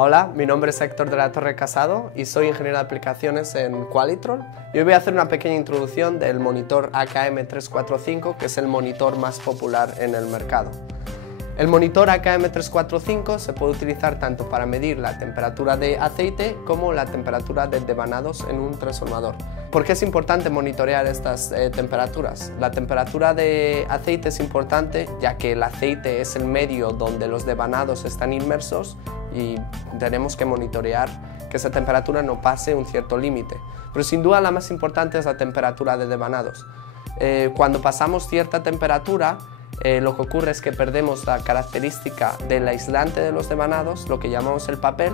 Hola, mi nombre es Héctor de la Torre Casado y soy ingeniero de aplicaciones en Qualitrol. Y hoy voy a hacer una pequeña introducción del monitor AKM345, que es el monitor más popular en el mercado. El monitor AKM345 se puede utilizar tanto para medir la temperatura de aceite como la temperatura de devanados en un transformador. ¿Por qué es importante monitorear estas temperaturas? La temperatura de aceite es importante ya que el aceite es el medio donde los devanados están inmersos y tenemos que monitorear que esa temperatura no pase un cierto límite. Pero sin duda la más importante es la temperatura de devanados. Cuando pasamos cierta temperatura, lo que ocurre es que perdemos la característica del aislante de los devanados, lo que llamamos el papel,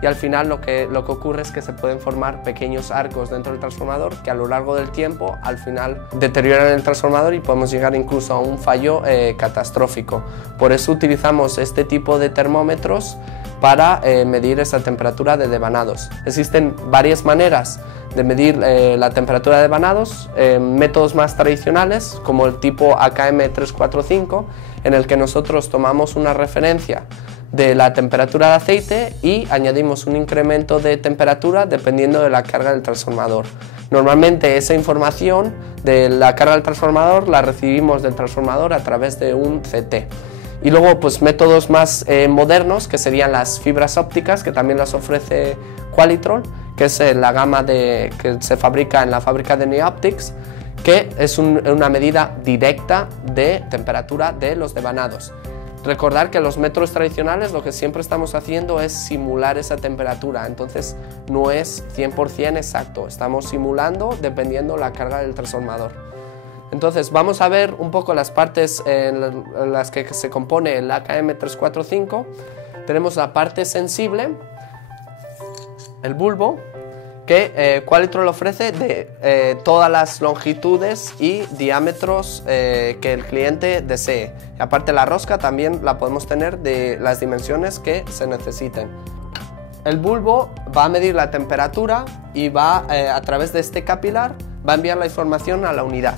y al final lo que ocurre es que se pueden formar pequeños arcos dentro del transformador que a lo largo del tiempo al final deterioran el transformador y podemos llegar incluso a un fallo catastrófico. Por eso utilizamos este tipo de termómetros para medir esa temperatura de devanados. Existen varias maneras de medir la temperatura de devanados, métodos más tradicionales como el tipo AKM345, en el que nosotros tomamos una referencia de la temperatura de aceite y añadimos un incremento de temperatura dependiendo de la carga del transformador. Normalmente esa información de la carga del transformador la recibimos del transformador a través de un CT. Y luego pues métodos más modernos, que serían las fibras ópticas, que también las ofrece Qualitrol, que es la gama que se fabrica en la fábrica de Neoptics, que es una medida directa de temperatura de los devanados. Recordar que los métodos tradicionales lo que siempre estamos haciendo es simular esa temperatura, entonces no es 100% exacto, estamos simulando dependiendo la carga del transformador. Entonces vamos a ver un poco las partes en las que se compone el AKM345. Tenemos la parte sensible, el bulbo, que Qualitrol ofrece de todas las longitudes y diámetros que el cliente desee. Y aparte la rosca también la podemos tener de las dimensiones que se necesiten. El bulbo va a medir la temperatura y va a través de este capilar va a enviar la información a la unidad.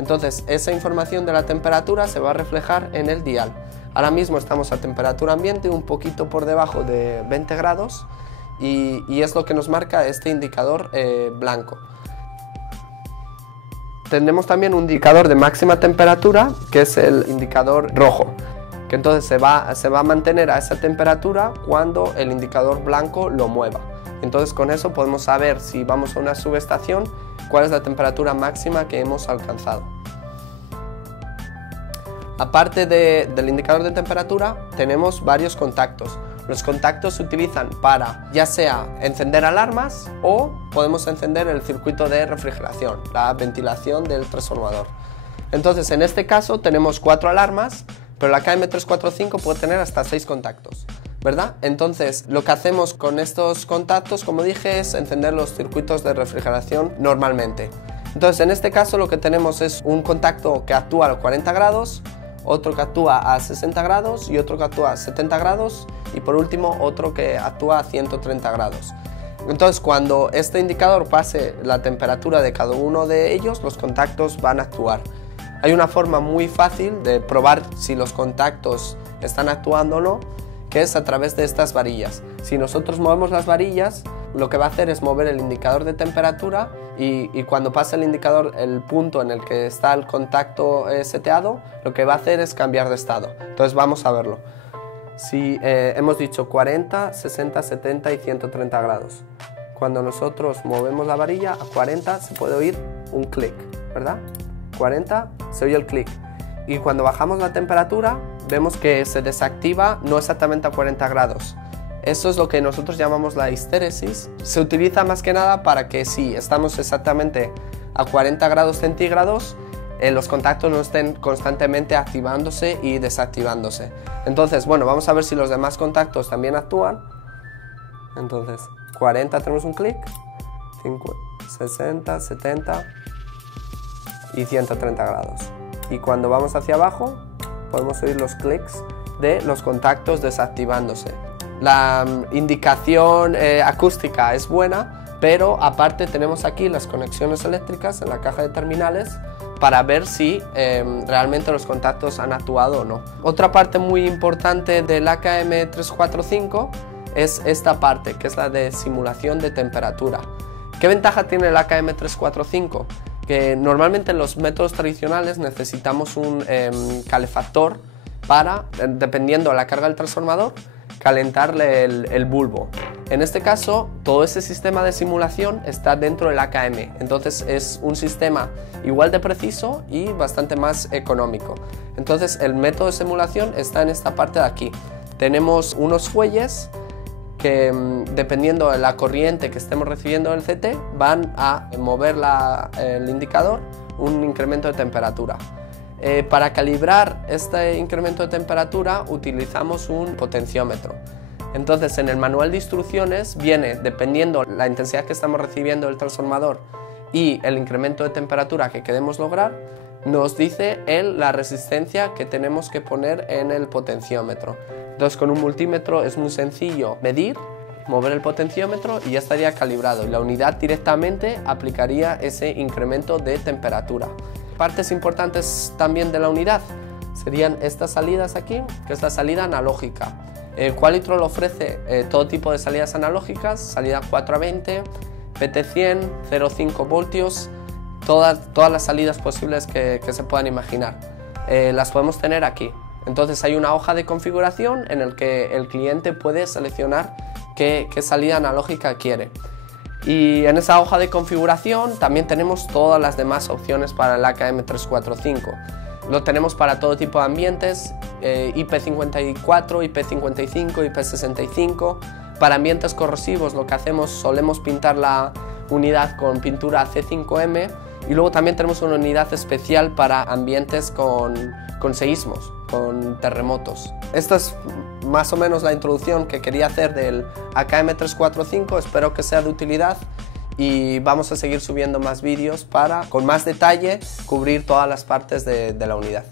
Entonces esa información de la temperatura se va a reflejar en el dial. Ahora mismo estamos a temperatura ambiente, un poquito por debajo de 20 grados y es lo que nos marca este indicador blanco. Tendremos también un indicador de máxima temperatura, que es el indicador rojo, que entonces se va a mantener a esa temperatura cuando el indicador blanco lo mueva. Entonces con eso podemos saber si vamos a una subestación cuál es la temperatura máxima que hemos alcanzado. Aparte del indicador de temperatura, tenemos varios contactos. Los contactos se utilizan para ya sea encender alarmas o podemos encender el circuito de refrigeración, la ventilación del transformador. Entonces en este caso tenemos 4 alarmas, pero la AKM345 puede tener hasta 6 contactos, ¿verdad? Entonces lo que hacemos con estos contactos, como dije, es encender los circuitos de refrigeración normalmente. Entonces en este caso lo que tenemos es un contacto que actúa a los 40 grados, otro que actúa a 60 grados y otro que actúa a 70 grados y por último otro que actúa a 130 grados. Entonces cuando este indicador pase la temperatura de cada uno de ellos, los contactos van a actuar. Hay una forma muy fácil de probar si los contactos están actuando o no, que es a través de estas varillas. Si nosotros movemos las varillas, lo que va a hacer es mover el indicador de temperatura y cuando pasa el indicador, el punto en el que está el contacto seteado, lo que va a hacer es cambiar de estado. Entonces vamos a verlo. Si hemos dicho 40, 60, 70 y 130 grados. Cuando nosotros movemos la varilla a 40 se puede oír un clic, ¿verdad? 40 se oye el clic. Y cuando bajamos la temperatura vemos que se desactiva no exactamente a 40 grados. Eso es lo que nosotros llamamos la histéresis. Se utiliza más que nada para que si estamos exactamente a 40 grados centígrados, los contactos no estén constantemente activándose y desactivándose. Entonces, bueno, vamos a ver si los demás contactos también actúan. Entonces, 40 tenemos un clic, 60, 70 y 130 grados. Y cuando vamos hacia abajo, podemos oír los clics de los contactos desactivándose. La indicación acústica es buena, pero aparte tenemos aquí las conexiones eléctricas en la caja de terminales para ver si realmente los contactos han actuado o no. Otra parte muy importante del AKM345 es esta parte, que es la de simulación de temperatura. ¿Qué ventaja tiene el AKM345? Que normalmente en los métodos tradicionales necesitamos un calefactor para, dependiendo de la carga del transformador, calentarle el bulbo. En este caso, todo ese sistema de simulación está dentro del AKM, entonces es un sistema igual de preciso y bastante más económico. Entonces el método de simulación está en esta parte de aquí. Tenemos unos fuelles que, dependiendo de la corriente que estemos recibiendo del CT, van a mover el indicador un incremento de temperatura. Para calibrar este incremento de temperatura utilizamos un potenciómetro. Entonces en el manual de instrucciones viene, dependiendo la intensidad que estamos recibiendo del transformador y el incremento de temperatura que queremos lograr, nos dice la resistencia que tenemos que poner en el potenciómetro. Entonces con un multímetro es muy sencillo medir, mover el potenciómetro y ya estaría calibrado, y la unidad directamente aplicaría ese incremento de temperatura. Partes importantes también de la unidad serían estas salidas aquí, que es la salida analógica. Qualitrol ofrece todo tipo de salidas analógicas, salida 4 a 20, PT100, 0,5 voltios, todas las salidas posibles que se puedan imaginar. Las podemos tener aquí. Entonces hay una hoja de configuración en el que el cliente puede seleccionar qué salida analógica quiere. Y en esa hoja de configuración también tenemos todas las demás opciones para el AKM345. Lo tenemos para todo tipo de ambientes, IP54, IP55, IP65. Para ambientes corrosivos lo que hacemos, solemos pintar la unidad con pintura C5M, y luego también tenemos una unidad especial para ambientes con seísmos, con terremotos. Esta es más o menos la introducción que quería hacer del AKM345, espero que sea de utilidad y vamos a seguir subiendo más vídeos para, con más detalle, cubrir todas las partes de la unidad.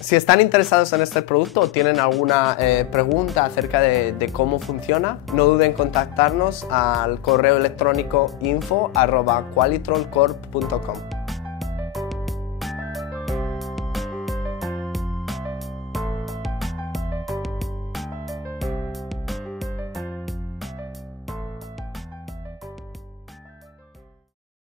Si están interesados en este producto o tienen alguna pregunta acerca de cómo funciona, no duden en contactarnos al correo electrónico info@qualitrolcorp.com.